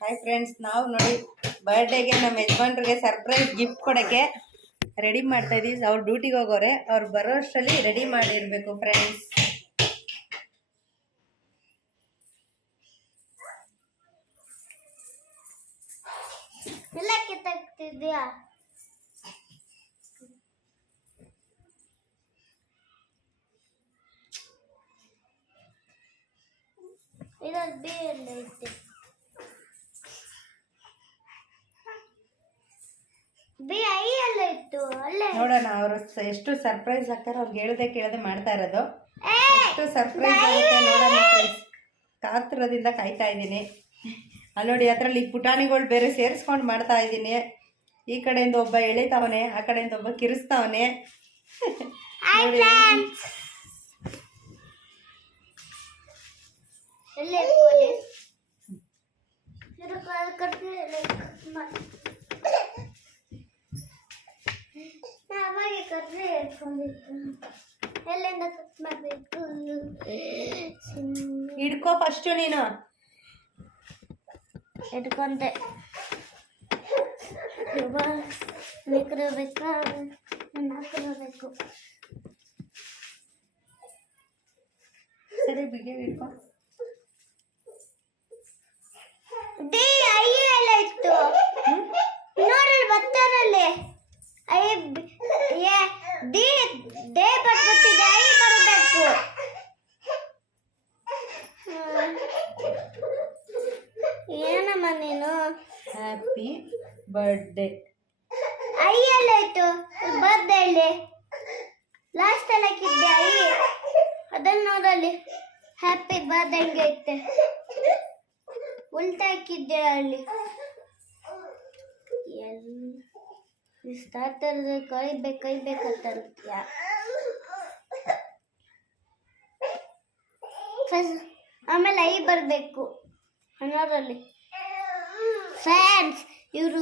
Hi friends, ನಾವು ನೋಡಿ ಬರ್ಡೇಗೆ ನಮ್ಮ ಯಜಮಾನ್ರಿಗೆ ಸರ್ಪ್ರೈಸ್ ಗಿಫ್ಟ್ ಕೊಡೋಕ್ಕೆ ರೆಡಿ ಮಾಡ್ತಾ ಇದೀವಿ. ಅವ್ರು ಡ್ಯೂಟಿಗೆ ಹೋಗೋರೆ, ಅವ್ರು ಬರೋ ಅಷ್ಟರಲ್ಲಿ ರೆಡಿ ಮಾಡಿರ್ಬೇಕು ಫ್ರೆಂಡ್ಸ್. ಎಲ್ಲ ಕಿತ್ತಾಗ್ತಿದ್ಯಾ? ಇದ್ರಲ್ಲಿ ಬಿ ಎಲ್ಲ ಐತೆ. ಬಿ ಐ ಎಲ್ಲ ಇತ್ತು ಅಲ್ಲೇ. ನೋಡೋಣ ಅವರು ಎಷ್ಟು ಸರ್ಪ್ರೈಸ್ ಆಗ್ತಾರೆ. ಅವ್ರಿಗೆ ಹೇಳ್ದೆ ಕೇಳದೆ ಮಾಡ್ತಾ ಇರೋದು. ಎಷ್ಟು ಸರ್ಪ್ರೈಸ್ ಆಗುತ್ತೆ ನೋಡೋಣ ಫ್ರೆಂಡ್ಸ್. ಕಾತುರದಿಂದ ಕಾಯ್ತಾ ಇದ್ದೀನಿ. ಅಲ್ಲಿ ನೋಡಿ, ಅದರಲ್ಲಿ ಪುಟಾಣಿಗಳು ಬೇರೆ ಸೇರಿಸ್ಕೊಂಡು ಮಾಡ್ತಾ ಇದ್ದೀನಿ. ಈ ಕಡೆಯಿಂದ ಒಬ್ಬ ಎಳಿತಾವನೆ, ಆ ಕಡೆಯಿಂದ ಒಬ್ಬ ಕಿರಿಸ್ತಾವನೆ. ನೋಡಿ ಹಿಡ್ಕೋ ಫಸ್ಟು ನೀನು. ಇಟ್ಕೊಂಡೆ ಬೇಕು. ಸರಿ, ಬಿಗಿ ಹಿಡ್ಕೊ. ಐ ಎಲ್ಲ ಇತ್ತು ನೋಡಲ್ಲಿ ಬರ್ತಾರಲ್ಲಿ. ಐ ಡಿ ಡೇ ಬರ್ತಿದೆ, ಐ ಬರಬೇಕು. ಏನಮ್ಮ ನೀನು? Happy birthday. ಐ ಎಲ್ಲ ಇತ್ತು ಬರ್ಡೇ ಅಲ್ಲಿ ಲಾಸ್ಟ್ ಅಲ್ಲಿ ಹಾಕಿದ್ದೆ ಐ. ಅದನ್ನ ನೋಡಲ್ಲಿ ಹ್ಯಾಪಿ ಬರ್ಡೇ ಹಂಗೆ ಐತೆ. ಉಲ್ಟಾ ಹಾಕಿದ್ದೆ ಅಲ್ಲಿ. ಸ್ಟಾರ್ಟಲ್ಲಿ ಕೈಬೇಕಂತ ಆಮೇಲೆ ಐ ಬರಬೇಕು ಅನ್ನೋರಲ್ಲಿ ಫ್ರೆಂಡ್ಸ್. ಇವರು